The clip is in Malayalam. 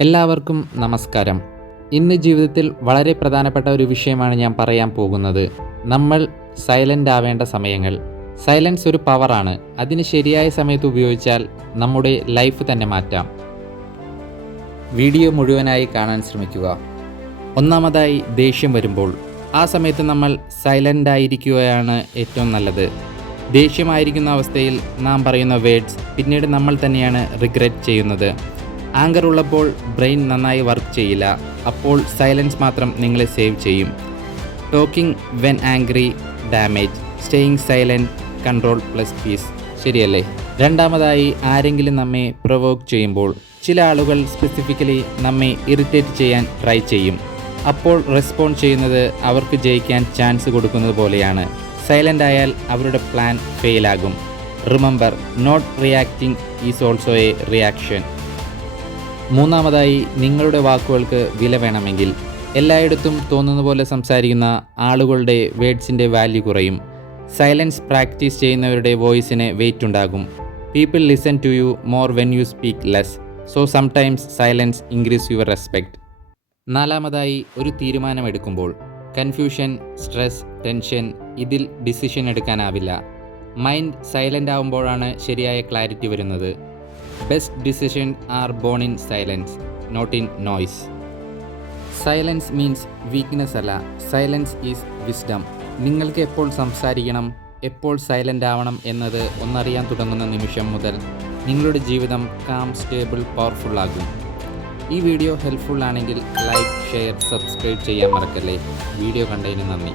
എല്ലാവർക്കും നമസ്കാരം. ഇന്ന് ജീവിതത്തിൽ വളരെ പ്രധാനപ്പെട്ട ഒരു വിഷയമാണ് ഞാൻ പറയാൻ പോകുന്നത്. നമ്മൾ സൈലന്റ് ആവേണ്ട സമയങ്ങൾ. സൈലൻസ് ഒരു പവറാണ് അതിന് ശരിയായ സമയത്ത് ഉപയോഗിച്ചാൽ നമ്മുടെ ലൈഫ് തന്നെ മാറ്റാം. വീഡിയോ മുഴുവനായി കാണാൻ ശ്രമിക്കുക. ഒന്നാമതായി ദേഷ്യം വരുമ്പോൾ. ആ സമയത്ത് നമ്മൾ സൈലന്റ് ആയിരിക്കുകയാണ് ഏറ്റവും നല്ലത്. ദേഷ്യമായിരിക്കുന്ന അവസ്ഥയിൽ നാം പറയുന്ന വേഡ്സ് പിന്നീട് നമ്മൾ തന്നെയാണ് റിഗ്രറ്റ് ചെയ്യുന്നത്. ആങ്കർ ഉള്ളപ്പോൾ ബ്രെയിൻ നന്നായി വർക്ക് ചെയ്യില്ല. അപ്പോൾ സൈലൻസ് മാത്രം നിങ്ങളെ സേവ് ചെയ്യും. Talking when angry damage. Staying silent control plus peace. ശരിയല്ലേ? രണ്ടാമതായി ആരെങ്കിലും നമ്മെ പ്രൊവോക്ക് ചെയ്യുമ്പോൾ ചില ആളുകൾ സ്പെസിഫിക്കലി നമ്മെ ഇറിറ്റേറ്റ് ചെയ്യാൻ ട്രൈ ചെയ്യും. അപ്പോൾ റെസ്പോണ്ട് ചെയ്യുന്നത് അവർക്ക് ജയിക്കാൻ ചാൻസ് കൊടുക്കുന്നത് പോലെയാണ്. സൈലന്റ് ആയാൽ അവരുടെ plan ഫെയിലാകും. Remember not reacting is also a reaction. മൂന്നാമതായി നിങ്ങളുടെ വാക്കുകൾക്ക് വില വേണമെങ്കിൽ എല്ലായിടത്തും തോന്നുന്ന പോലെ സംസാരിക്കുന്ന ആളുകളുടെ വേഡ്സിന്റെ വാല്യൂ കുറയും. സൈലൻസ് പ്രാക്ടീസ് ചെയ്യുന്നവരുടെ വോയിസിന് വെയിറ്റ് ഉണ്ടാകും. People listen to you more when you speak less so sometimes silence increase your respect നാലാമതായി ഒരു തീരുമാനമെടുക്കുമ്പോൾ കൺഫ്യൂഷൻ സ്ട്രെസ് ടെൻഷൻ ഇതിൽ ഡിസിഷൻ എടുക്കാനാവില്ല. മൈൻഡ് സൈലന്റ് ആവുമ്പോഴാണ് ശരിയായ ക്ലാരിറ്റി വരുന്നത്. Best decision are born in silence not in noise silence means weakness അല്ല. സൈലൻസ് ഈസ് വിസ്ഡം നിങ്ങൾക്ക് എപ്പോൾ സംസാരിക്കണം എപ്പോൾ സൈലന്റ് ആവണം എന്നത് ഒന്നറിയാൻ തുടങ്ങുന്ന നിമിഷം മുതൽ നിങ്ങളുടെ ജീവിതം കാം സ്റ്റേബിൾ പവർഫുൾ ആകും. ഈ വീഡിയോ ഹെൽപ്ഫുൾ ആണെങ്കിൽ ലൈക്ക് ഷെയർ സബ്സ്ക്രൈബ് ചെയ്യാൻ മറക്കല്ലേ. വീഡിയോ കണ്ടതിന് നന്ദി.